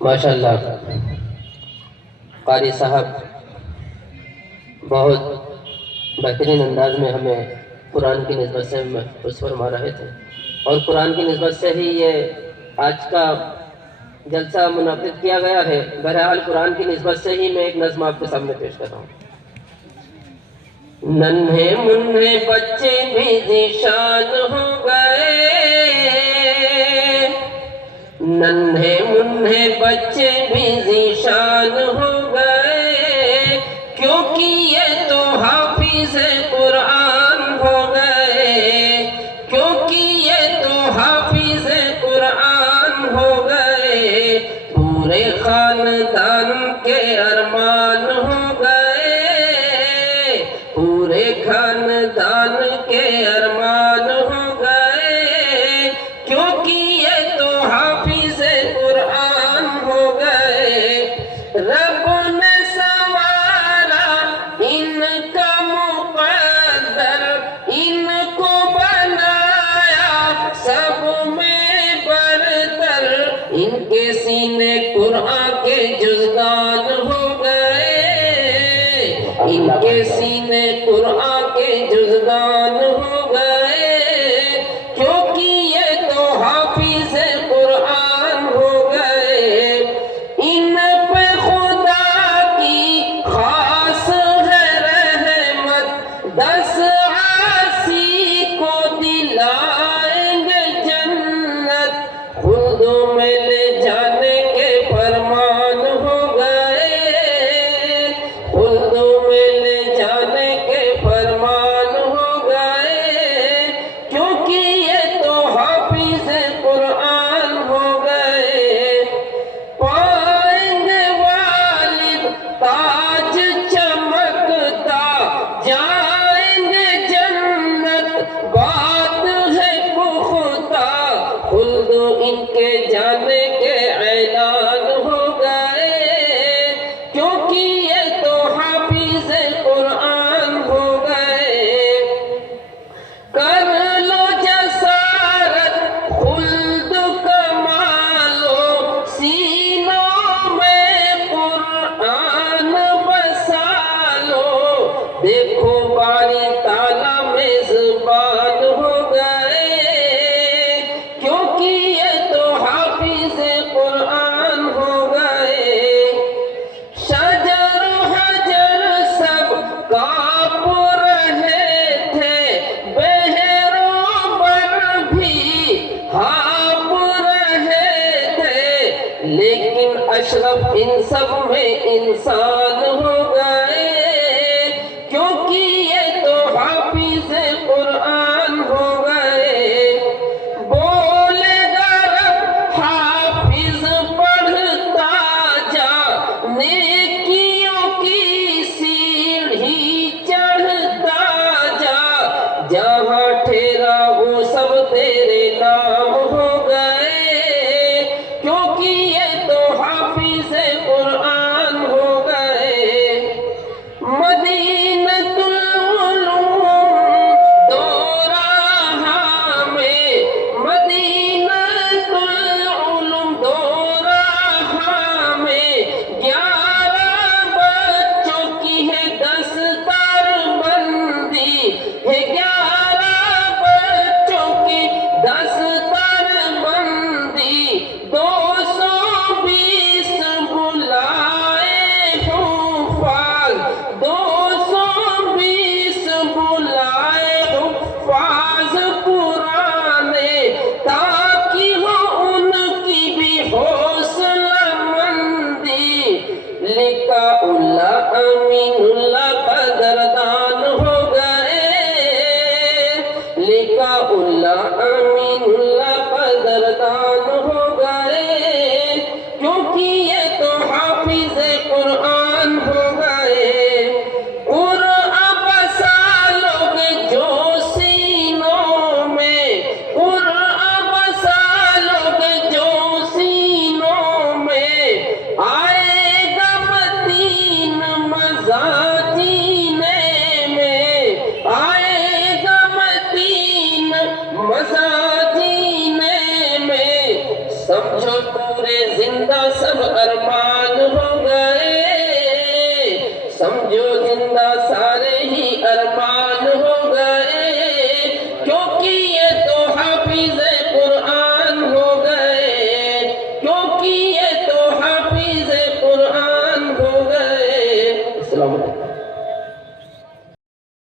ماشاءاللہ قاری صاحب بہت بہترین انداز میں ہمیں قرآن کی نسبت سے محفوظ فرما رہے تھے، اور قرآن کی نسبت سے ہی یہ آج کا جلسہ منعقد کیا گیا ہے۔ بہرحال قرآن کی نسبت سے ہی میں ایک نظم آپ کے سامنے پیش کر رہا ہوں۔ ننھے منھے بچے بھی ذیشان ہو گئے، ننھے منھے بچے بھی ذیشان ہو گئے، کیونکہ یہ تو حافظ قرآن ہو گئے، کیونکہ یہ تو حافظ قرآن ہو گئے، پورے خاندان کے ارمان ہو گئے، پورے خاندان کے ارمان ہو گئے، کیونکہ یہ تو حافظ قرآن ہو گئے۔ رب نے سنوارا ان کا مقدر، ان کو بنایا سب میں برتر، ان کے سینے قرآن کے جزدان ہو گئے، ان کے سینے قرآن کے جزدان ہو گئے، کیونکہ یہ تو حافظ قرآن ہو گئے۔ ان پہ خدا کی خاص ہے رحمت، 10 عاصی کو دلائیں گے جنت، خلد میں لے جانے کے فرمان ہو گئے، خلد میں لے جانے کے فرمان ہو گئے، کیونکہ یہ تو حافظ قرآن ہو گئے۔ پائیں گے والد تاج چمکتا، جائیں گے جنت بات ہے پختہ، خلد ان کے جانے کے اعلان ہو گئے، کیونکہ یہ تو حافظ قرآن ہو گئے۔ کر لو جسارت خلد کما لو، سینوں میں قرآن بسا لو، دیکھو باری تعالیٰ میزبان ہو گئے، کیونکہ یہ تو حافظ قرآن ہو گئے۔ شجر و حجر سب کانپ رہے تھے، بحر و بر بھی ہانپ رہے تھے، لیکن اشرف ان سب میں انسان ہو گئے، کیونکہ یہ تو حافظ قرآن ہو گئے۔ بولے گا رب حافظ پڑھتا جا، نیکیوں کی سیڑھی چڑھتا جا، جہاں ٹھہرا وہ سب تیرے نام ہو گئے، کیونکہ یہ تو حافظ قرآن ہو گئے۔ سمجھو پورے زندہ سب ارمان ہو گئے، سمجھو زندہ سارے ہی ارمان ہو گئے، کیونکہ یہ تو حافظ قرآن ہو گئے، کیونکہ یہ تو حافظ قرآن ہو گئے۔ السلام علیکم۔